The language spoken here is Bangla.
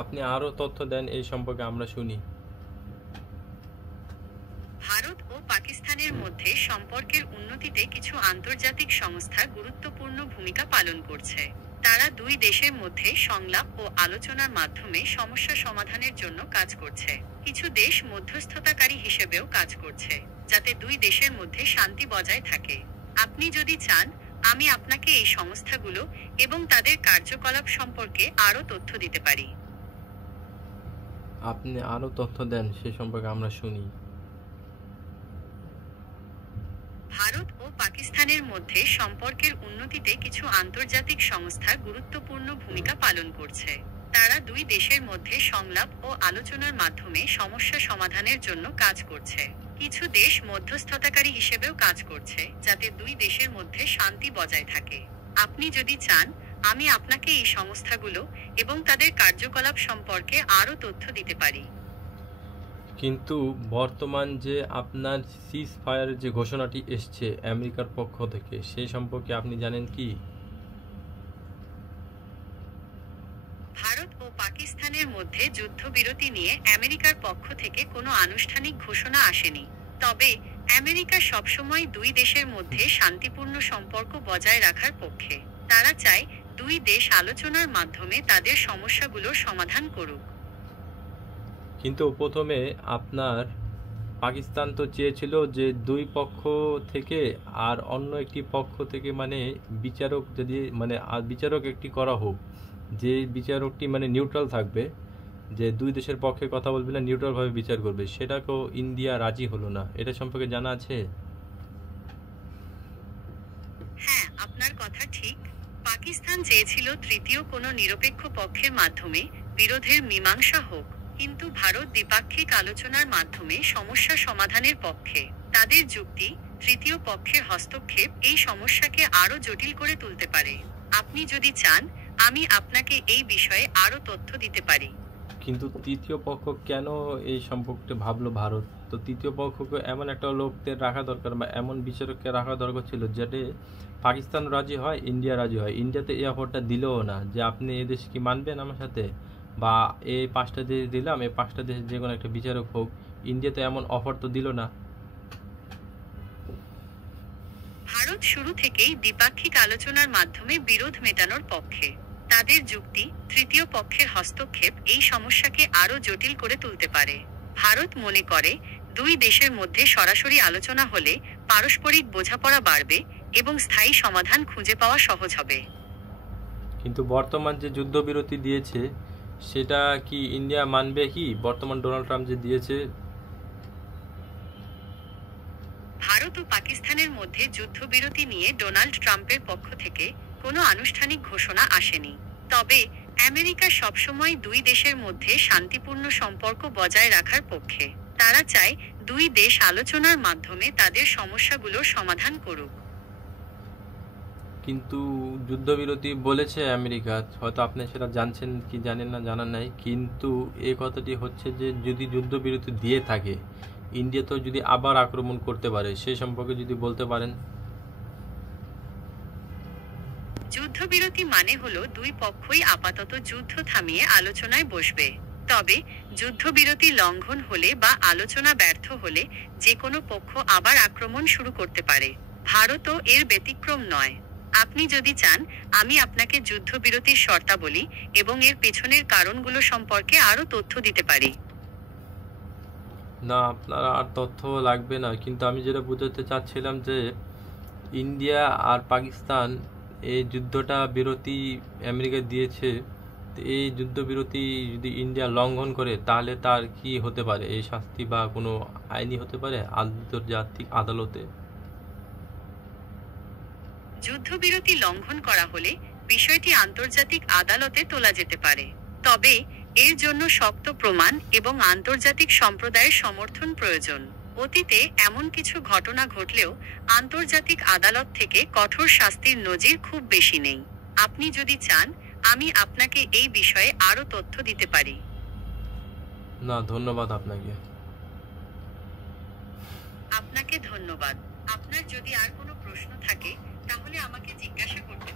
আপনি আরো তথ্য দেন এই সম্পর্কে আমরা শুনি। ভারত ও পাকিস্তানের মধ্যে সম্পর্কের উন্নতিতে কিছু আন্তর্জাতিক সংস্থা গুরুত্বপূর্ণ ভূমিকা পালন করছে। তারা দুই দেশের মধ্যে সংলাপ ও আলোচনার মাধ্যমে সমস্যা সমাধানের জন্য কাজ করছে। কিছু দেশ মধ্যস্থতাকারী হিসেবেও কাজ করছে, যাতে দুই দেশের মধ্যে শান্তি বজায় থাকে। আপনি যদি চান, আমি আপনাকে এই সংস্থাগুলো এবং তাদের কার্যকলাপ সম্পর্কে আরও তথ্য দিতে পারি। আপনি আরো তথ্য দেন সে সম্পর্কে আমরা শুনি। ভারত ও পাকিস্তানের মধ্যে সম্পর্কের উন্নতিতে কিছু আন্তর্জাতিক সংস্থা গুরুত্বপূর্ণ ভূমিকা পালন করছে। তারা দুই দেশের মধ্যে সংলাপ ও আলোচনার মাধ্যমে সমস্যা সমাধানের জন্য কাজ করছে। কিছু দেশ মধ্যস্থতাকারী হিসেবেও কাজ করছে, যাতে দুই দেশের মধ্যে শান্তি বজায় থাকে। আপনি যদি চান, আমি আপনাকে এই সংস্থাগুলো এবং তাদের কার্যকলাপ সম্পর্কে আরও তথ্য দিতে পারি। কিন্তু বর্তমান যে আপনার সিজ ফায়ারের যে ঘোষণাটি এসছে আমেরিকার পক্ষ থেকে, সেই সম্পর্কে আপনি জানেন কি? ভারত ও পাকিস্তানের মধ্যে যুদ্ধবিরতি নিয়ে আমেরিকার পক্ষ থেকে কোনো আনুষ্ঠানিক ঘোষণা আসেনি। তবে আমেরিকা সবসময় দুই দেশের মধ্যে শান্তিপূর্ণ সম্পর্ক বজায় রাখার পক্ষে। তারা চায় দুই দেশ আলোচনার মাধ্যমে তাদের সমস্যাগুলোর সমাধান করুক। কিন্তু প্রথমে আপনার পাকিস্তান তো চেয়েছিল যে দুই পক্ষ থেকে আর অন্য একটি পক্ষ থেকে মানে বিচারক যদি মানে বিচারক একটি করা হোক, যে বিচারকটি মানে নিউট্রাল থাকবে, যে দুই দেশের পক্ষে কথা বলবে না, নিউট্রালভাবে বিচার করবে। সেটাকেও ইন্ডিয়া রাজি হলো না। এটা সম্পর্কে জানা আছে? হ্যাঁ, আপনার কথা ঠিক। পাকিস্তান চেয়েছিল তৃতীয় কোনো নিরপেক্ষ পক্ষের মাধ্যমে বিরোধের মীমাংসা হোক, কিন্তু ভারত দ্বিপাক্ষিক আলোচনার মাধ্যমে সমস্যা সমাধানের পক্ষে। তাদের যুক্তি, তৃতীয় পক্ষের হস্তক্ষেপ এই সমস্যাকে আরও জটিল করে তুলতে পারে। আপনি যদি চান, আমি আপনাকে এই বিষয়ে আরও তথ্য দিতে পারি। কিন্তু তৃতীয় পক্ষ কেন এই সম্পর্কটা ভাবলো ভারত? তো তৃতীয় পক্ষকে এমন একটা লোকদের রাখা দরকার বা এমন বিচারককে রাখা দরকার ছিল যাতে পাকিস্তান রাজি হয়, ইন্ডিয়া রাজি হয়। ইন্ডিয়াতে এই অফারটা দিলেও না যে আপনি এই দেশ কি মানবেন আমার সাথে, বা এই পাঁচটা দেশ দিলাম, এই পাঁচটা দেশের যে কোনো একটা বিচারক হোক। ইন্ডিয়াতে এমন অফার তো দিল না। ভারত শুরু থেকেই দ্বিপাক্ষিক আলোচনার মাধ্যমে বিরোধ মেটানোর পক্ষে। তাদের যুক্তি, তৃতীয় পক্ষের হস্তক্ষেপ এই সমস্যাকে আরও জটিল করে তুলতে পারে। ভারত মনে করে, দুই দেশের মধ্যে সরাসরি আলোচনা হলে পারস্পরিক বোঝাপড়া বাড়বে এবং স্থায়ী সমাধান খুঁজে পাওয়া সহজ হবে। কিন্তু বর্তমান যে যুদ্ধবিরতি দিয়েছে সেটা কি ইন্ডিয়া মানবে কি? বর্তমান ডোনাল্ড ট্রাম্প যে দিয়েছে। ভারত ও পাকিস্তানের মধ্যে যুদ্ধবিরতি নিয়ে ডোনাল্ড ট্রাম্পের পক্ষ থেকে কোনো আনুষ্ঠানিক ঘোষণা আসেনি। তবে আমেরিকা সবসময় দুই দেশের মধ্যে শান্তিপূর্ণ সম্পর্ক বজায় রাখার পক্ষে। তারা চায় দুই দেশ আলোচনার মাধ্যমে তাদের সমস্যাগুলোর সমাধান করুক। কিন্তু যুদ্ধবিরতি বলেছে আমেরিকা, হয়তো আপনি সেটা জানছেন কি জানেন না জানা নাই। কিন্তু এই কথাটি হচ্ছে যে যদি যুদ্ধবিরতি দিয়ে থাকে, ইন্ডিয়া তো যদি আবার আক্রমণ করতে পারে, সেই সম্পর্কে যদি বলতে পারেন। যুদ্ধবিরতি মানে হলো দুই পক্ষই আপাতত যুদ্ধ থামিয়ে আলোচনায় বসবে। তবে যুদ্ধবিরতি লঙ্ঘন হলে বা আলোচনা ব্যর্থ হলে যে কোনো পক্ষ আবার আক্রমণ শুরু করতে পারে। ভারতও এর ব্যতিক্রম নয়। আপনি যদি চান, আমি আপনাকে যুদ্ধবিরতির শর্তাবলী এবং এর পেছনের কারণগুলো সম্পর্কে আরও তথ্য দিতে পারি। না, আপনার আর তথ্য লাগবে না। কিন্তু আমি যেটা বোঝাতে চাচ্ছিলাম যে ইন্ডিয়া আর পাকিস্তান এই যুদ্ধটা বিরতি আমেরিকা দিয়েছে, তো এই যুদ্ধবিরতি যদি ইন্ডিয়া লঙ্ঘন করে তাহলে তার কি হতে পারে? এই শাস্তি বা কোনো আইনি হতে পারে আন্তর্জাতিক আদালতে? যুদ্ধবিরতি লঙ্ঘন করা হলে বিষয়টি আন্তর্জাতিক আদালতে তোলা যেতে পারে। তবে এর জন্য শক্ত প্রমাণ এবং আন্তর্জাতিক সম্প্রদায়ের সমর্থন প্রয়োজন। অতীতে এমন কিছু ঘটনা ঘটলেও আন্তর্জাতিক আদালত থেকে কঠোর শাস্তির নজির খুব বেশি নেই। আপনি যদি চান, আমি আপনাকে এই বিষয়ে আরও তথ্য দিতে পারি। না, ধন্যবাদ আপনাকে। আপনাকে ধন্যবাদ। আপনার যদি আর কোনো প্রশ্ন থাকে, তাহলে আমাকে জিজ্ঞাসা করতে